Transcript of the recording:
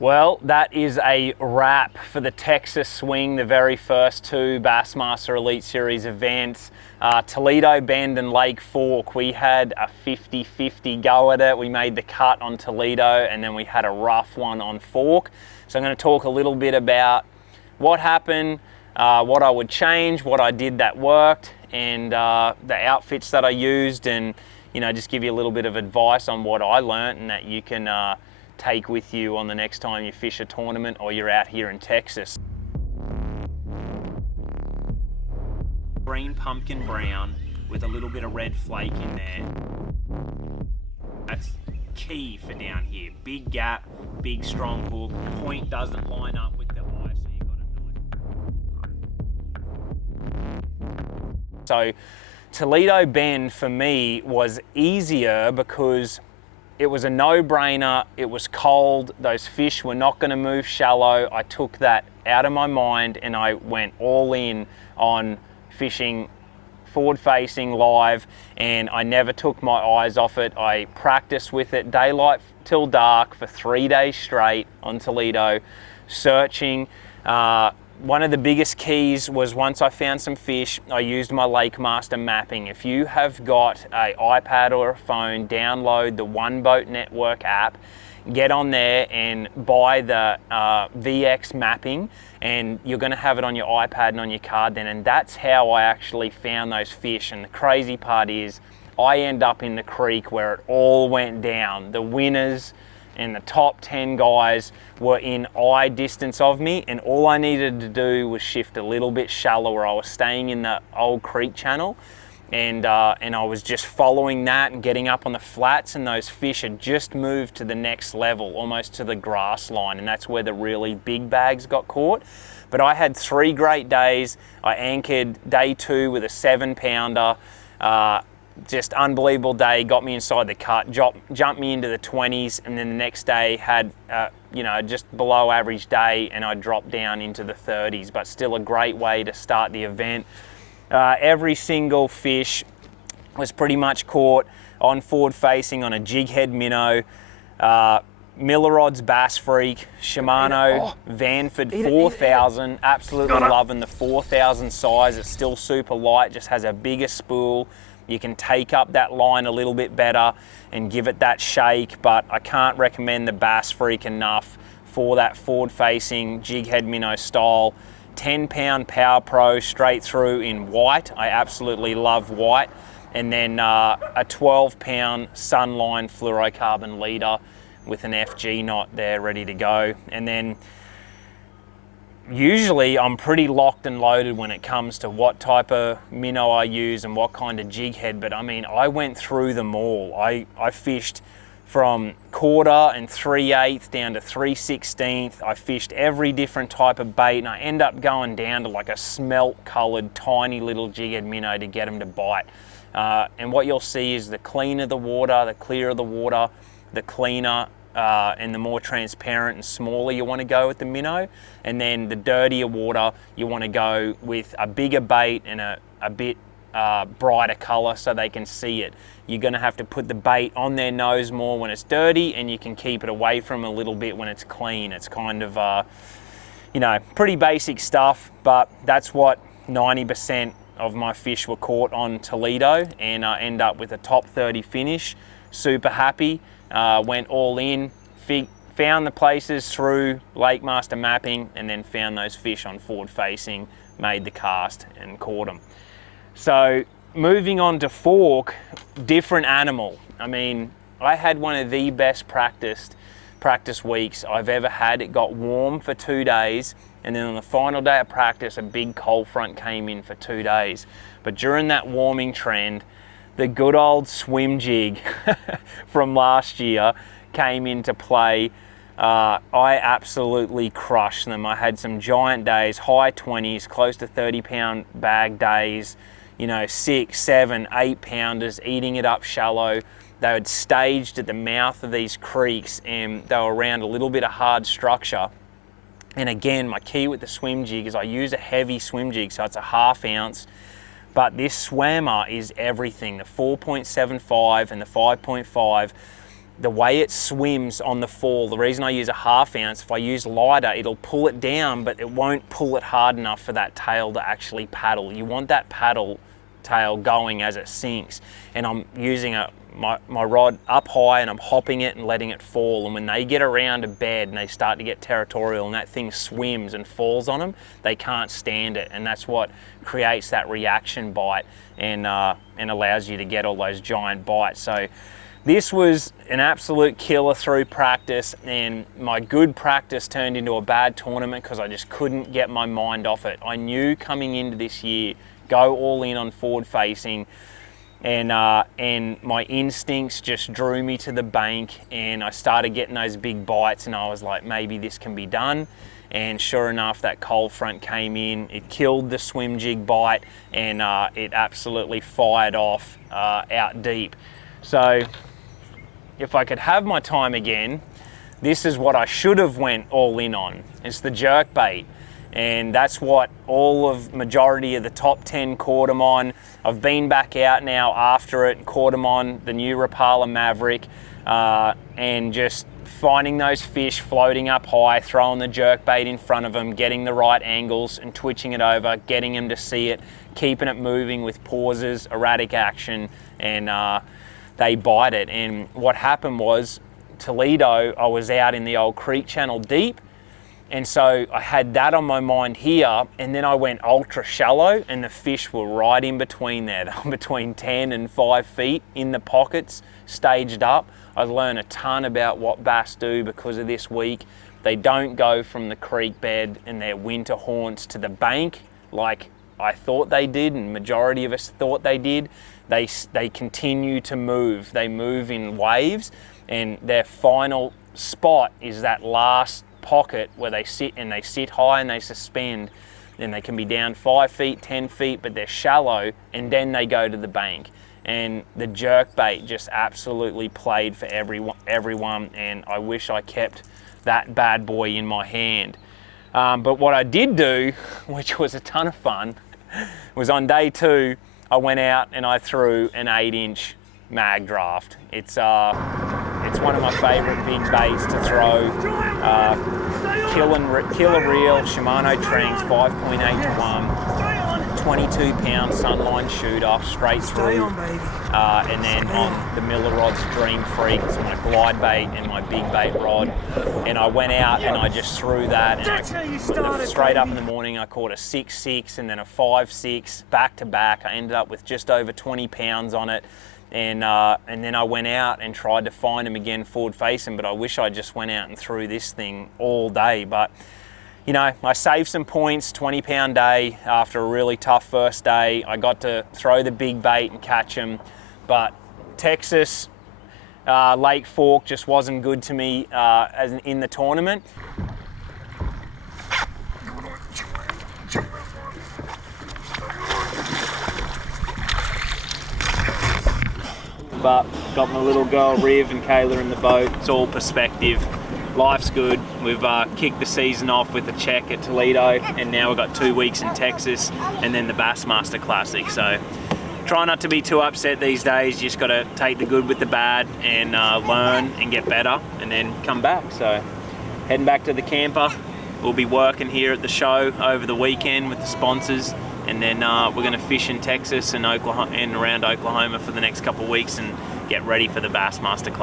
Well, that is a wrap for the Texas Swing, the very first two Bassmaster Elite Series events. Toledo Bend and Lake Fork, we had a 50-50 go at it. We made the cut on Toledo and then we had a rough one on Fork. So I'm going to talk a little bit about what happened, what I would change, what I did that worked, and the outfits that I used, and just give you a little bit of advice on what I learned and that you can take with you on the next time you fish a tournament or you're out here in Texas. Green pumpkin brown with a little bit of red flake in there. That's key for down here. Big gap, big strong hook. Point doesn't line up with the eye, so you got a nice. So Toledo Bend for me was easier because it was a no-brainer. It was cold. Those fish were not going to move shallow. I took that out of my mind and I went all in on fishing forward-facing live, and I never took my eyes off it. I practiced with it daylight till dark for 3 days straight on Toledo, searching. One of the biggest keys was once I found some fish, I used my Lake Master mapping. If you have got an iPad or a phone, download the One Boat Network app, get on there and buy the VX mapping, and you're going to have it on your iPad and on your card then. And that's how I actually found those fish. And the crazy part is I end up in the creek where it all went down. The winners and the top 10 guys were in eye distance of me, and all I needed to do was shift a little bit shallower. I was staying in the old creek channel, and I was just following that and getting up on the flats, and those fish had just moved to the next level, almost to the grass line, and that's where the really big bags got caught. But I had 3 great days. I anchored day 2 with a 7-pounder. Just unbelievable day, got me inside the cut, jumped me into the 20s, and then the next day had just below average day, and I dropped down into the 30s, but still a great way to start the event. Every single fish was pretty much caught on forward facing on a jig head minnow, Millerod's Bass Freak, Shimano Vanford 4000, absolutely loving the 4000 size. It's still super light, just has a bigger spool. You can take up that line a little bit better and give it that shake, but I can't recommend the Bass Freak enough for that forward-facing jig head minnow style. 10-pound Power Pro straight through in white. I absolutely love white. And then a 12-pound Sunline fluorocarbon leader with an FG knot there ready to go. And then usually I'm pretty locked and loaded when it comes to what type of minnow I use and what kind of jig head, but I mean, I went through them all. I fished from 1/4 and 3/8 down to 3/16. I fished every different type of bait, and I end up going down to like a smelt colored tiny little jig head minnow to get them to bite. And what you'll see is the cleaner the water, the clearer the water, the cleaner and the more transparent and smaller you want to go with the minnow. And then the dirtier water, you want to go with a bigger bait and a bit brighter color so they can see it. You're going to have to put the bait on their nose more when it's dirty, and you can keep it away from them a little bit when it's clean. It's kind of, pretty basic stuff, but that's what 90% of my fish were caught on Toledo, and I end up with a top 30 finish. Super happy. Went all in, found the places through Lake Master mapping, and then found those fish on forward facing, made the cast and caught them. So moving on to Fork, different animal. I mean, I had one of the best practice weeks I've ever had. It got warm for 2 days, and then on the final day of practice, a big cold front came in for 2 days. But during that warming trend, the good old swim jig from last year came into play. I absolutely crushed them. I had some giant days, high 20s, close to 30-pound bag days, 6, 7, 8 pounders, eating it up shallow. They had staged at the mouth of these creeks, and they were around a little bit of hard structure. And again, my key with the swim jig is I use a heavy swim jig, so it's a 1/2 ounce. But this swammer is everything. The 4.75 and the 5.5 the way it swims on the fall, the reason I use a 1/2 ounce, if I use lighter, it'll pull it down, but it won't pull it hard enough for that tail to actually paddle. You want that paddle tail going as it sinks. And I'm using my rod up high, and I'm hopping it and letting it fall. And when they get around a bed and they start to get territorial and that thing swims and falls on them, they can't stand it. And that's what creates that reaction bite and allows you to get all those giant bites. So this was an absolute killer through practice, and my good practice turned into a bad tournament because I just couldn't get my mind off it. I knew coming into this year, go all in on forward facing, and my instincts just drew me to the bank, and I started getting those big bites, and I was like, maybe this can be done. And sure enough, that cold front came in, it killed the swim jig bite, and it absolutely fired off out deep. So if I could have my time again, this is what I should have went all in on. It's the jerk bait. And that's what majority of the top 10 caught them on. I've been back out now after it, caught them on the new Rapala Maverick, and just finding those fish floating up high, throwing the jerk bait in front of them, getting the right angles and twitching it over, getting them to see it, keeping it moving with pauses, erratic action, and they bite it. And what happened was, Toledo, I was out in the old creek channel deep, and so I had that on my mind here, and then I went ultra shallow, and the fish were right in between there. They were between 10 and 5 feet in the pockets, staged up. I've learned a ton about what bass do because of this week. They don't go from the creek bed and their winter haunts to the bank like I thought they did, and majority of us thought they did. They continue to move. They move in waves, and their final spot is that last pocket where they sit, and they sit high and they suspend, and they can be down 5 feet, 10 feet, but they're shallow, and then they go to the bank. And the jerk bait just absolutely played for everyone, and I wish I kept that bad boy in my hand. But what I did do, which was a ton of fun, was on day 2, I went out and I threw an 8-inch mag draft. It's one of my favorite big baits to throw. Killer reel, Shimano Tranks, 5.8 to 1, 22 pound sunline shooter, straight through. And then on the Miller Rod's Dream Freak, it's my glide bait and my big bait rod. And I went out and I just threw that. And straight up in the morning, I caught a 6.6 and then a 5.6 back to back. I ended up with just over 20 pounds on it. And then I went out and tried to find him again forward facing, but I wish I just went out and threw this thing all day. But you know, I saved some points, 20-pound day after a really tough first day. I got to throw the big bait and catch him, but Texas Lake Fork just wasn't good to me as in the tournament. But got my little girl Riv and Kayla in the boat. It's all perspective. Life's good. We've kicked the season off with a check at Toledo, and now we've got 2 weeks in Texas and then the Bassmaster Classic. So try not to be too upset these days. You just got to take the good with the bad and learn and get better and then come back. So heading back to the camper. We'll be working here at the show over the weekend with the sponsors, and then we're going to fish in Texas and Oklahoma and around Oklahoma for the next couple of weeks and get ready for the Bassmaster Classic.